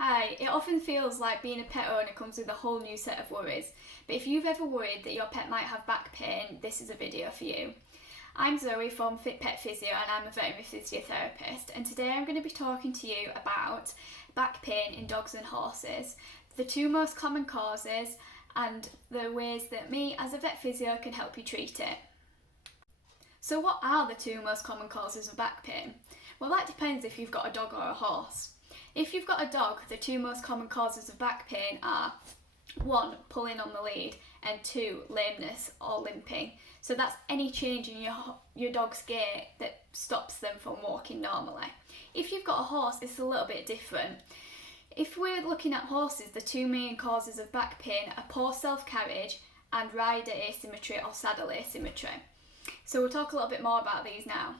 Hi, it often feels like being a pet owner comes with a whole new set of worries, but if you've ever worried that your pet might have back pain, this is a video for you. I'm Zoe from Pet Physio and I'm a veterinary physiotherapist, and today I'm going to be talking to you about back pain in dogs and horses, the two most common causes and the ways that me as a vet physio can help you treat it. So what are the two most common causes of back pain? Well, that depends if you've got a dog or a horse. If you've got a dog, the two most common causes of back pain are 1. Pulling on the lead, and 2. Lameness or limping. So that's any change in your dog's gait that stops them from walking normally. If you've got a horse, it's a little bit different. If we're looking at horses, the two main causes of back pain are poor self-carriage and rider asymmetry or saddle asymmetry. So we'll talk a little bit more about these now.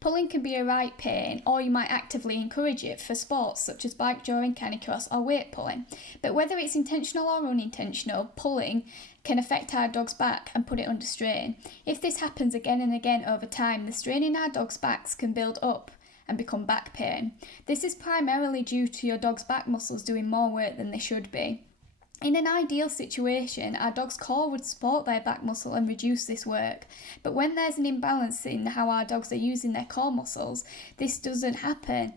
Pulling can be a right pain, or you might actively encourage it for sports such as bike drawing, canicross or weight pulling. But whether it's intentional or unintentional, pulling can affect our dog's back and put it under strain. If this happens again and again over time, the strain in our dog's backs can build up and become back pain. This is primarily due to your dog's back muscles doing more work than they should be. In an ideal situation, our dog's core would support their back muscle and reduce this work. But when there's an imbalance in how our dogs are using their core muscles, this doesn't happen.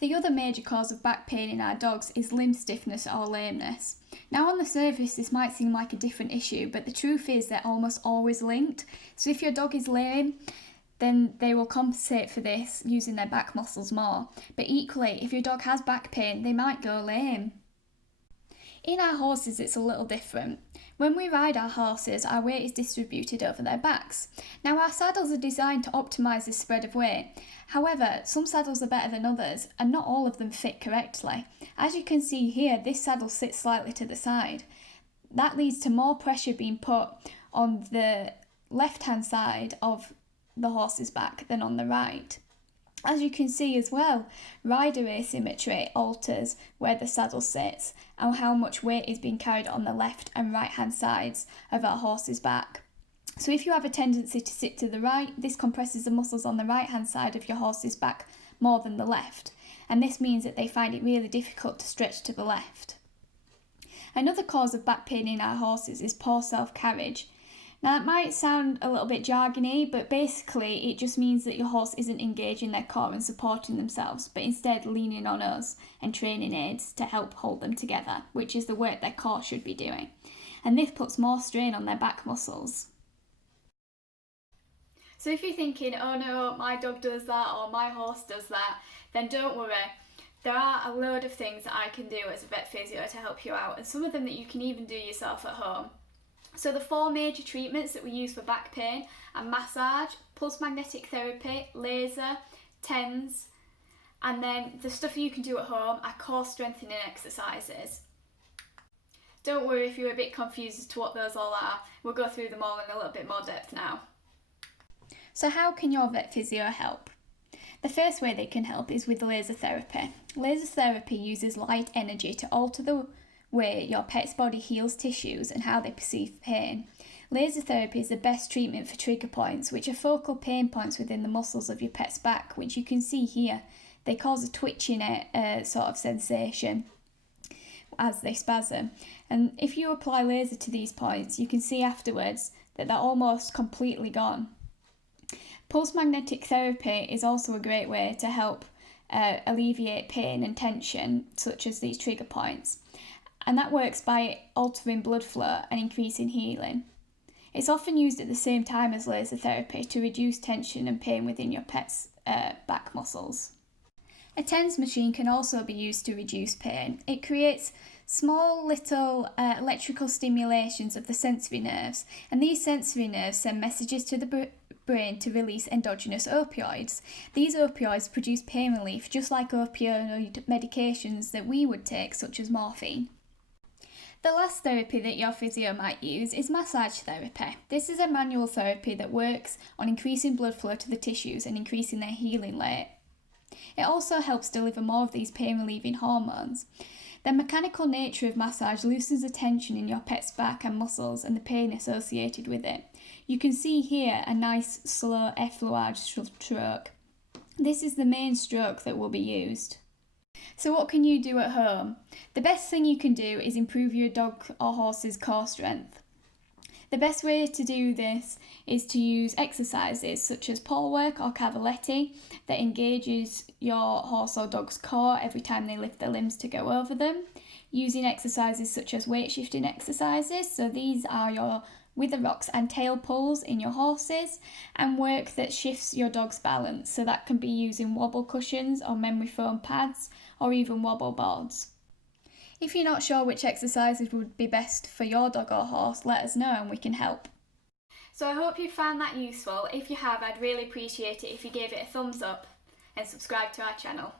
The other major cause of back pain in our dogs is limb stiffness or lameness. Now, on the surface, this might seem like a different issue, but the truth is they're almost always linked. So if your dog is lame, then they will compensate for this using their back muscles more. But equally, if your dog has back pain, they might go lame. In our horses, it's a little different. When we ride our horses, our weight is distributed over their backs. Now, our saddles are designed to optimise this spread of weight. However, some saddles are better than others, and not all of them fit correctly. As you can see here, this saddle sits slightly to the side. That leads to more pressure being put on the left-hand side of the horse's back than on the right. As you can see as well, rider asymmetry alters where the saddle sits and how much weight is being carried on the left and right hand sides of our horse's back. So if you have a tendency to sit to the right, this compresses the muscles on the right hand side of your horse's back more than the left, and this means that they find it really difficult to stretch to the left. Another cause of back pain in our horses is poor self-carriage. Now, it might sound a little bit jargony, but basically it just means that your horse isn't engaging their core and supporting themselves, but instead leaning on us and training aids to help hold them together, which is the work their core should be doing. And this puts more strain on their back muscles. So if you're thinking, oh no, my dog does that or my horse does that, then don't worry. There are a load of things that I can do as a vet physio to help you out, and some of them that you can even do yourself at home. So the 4 major treatments that we use for back pain are massage, pulse magnetic therapy, laser, TENS, and then the stuff you can do at home are core strengthening exercises. Don't worry if you're a bit confused as to what those all are. We'll go through them all in a little bit more depth now. So how can your vet physio help? The first way they can help is with laser therapy. Laser therapy uses light energy to alter the way your pet's body heals tissues and how they perceive pain. Laser therapy is the best treatment for trigger points, which are focal pain points within the muscles of your pet's back, which you can see here. They cause a twitching sort of sensation as they spasm. And if you apply laser to these points, you can see afterwards that they're almost completely gone. Pulse magnetic therapy is also a great way to help alleviate pain and tension, such as these trigger points. And that works by altering blood flow and increasing healing. It's often used at the same time as laser therapy to reduce tension and pain within your pet's back muscles. A TENS machine can also be used to reduce pain. It creates small little electrical stimulations of the sensory nerves, and these sensory nerves send messages to the brain to release endogenous opioids. These opioids produce pain relief just like opioid medications that we would take, such as morphine. The last therapy that your physio might use is massage therapy. This is a manual therapy that works on increasing blood flow to the tissues and increasing their healing rate. It also helps deliver more of these pain-relieving hormones. The mechanical nature of massage loosens the tension in your pet's back and muscles and the pain associated with it. You can see here a nice slow effleurage stroke. This is the main stroke that will be used. So what can you do at home? The best thing you can do is improve your dog or horse's core strength. The best way to do this is to use exercises such as paw work or cavaletti that engages your horse or dog's core every time they lift their limbs to go over them. Using exercises such as weight shifting exercises, so these are your wither rocks and tail pulls in your horses, and work that shifts your dog's balance, so that can be using wobble cushions or memory foam pads or even wobble boards. If you're not sure which exercises would be best for your dog or horse, let us know and we can help. So I hope you found that useful. If you have, I'd really appreciate it if you gave it a thumbs up and subscribe to our channel.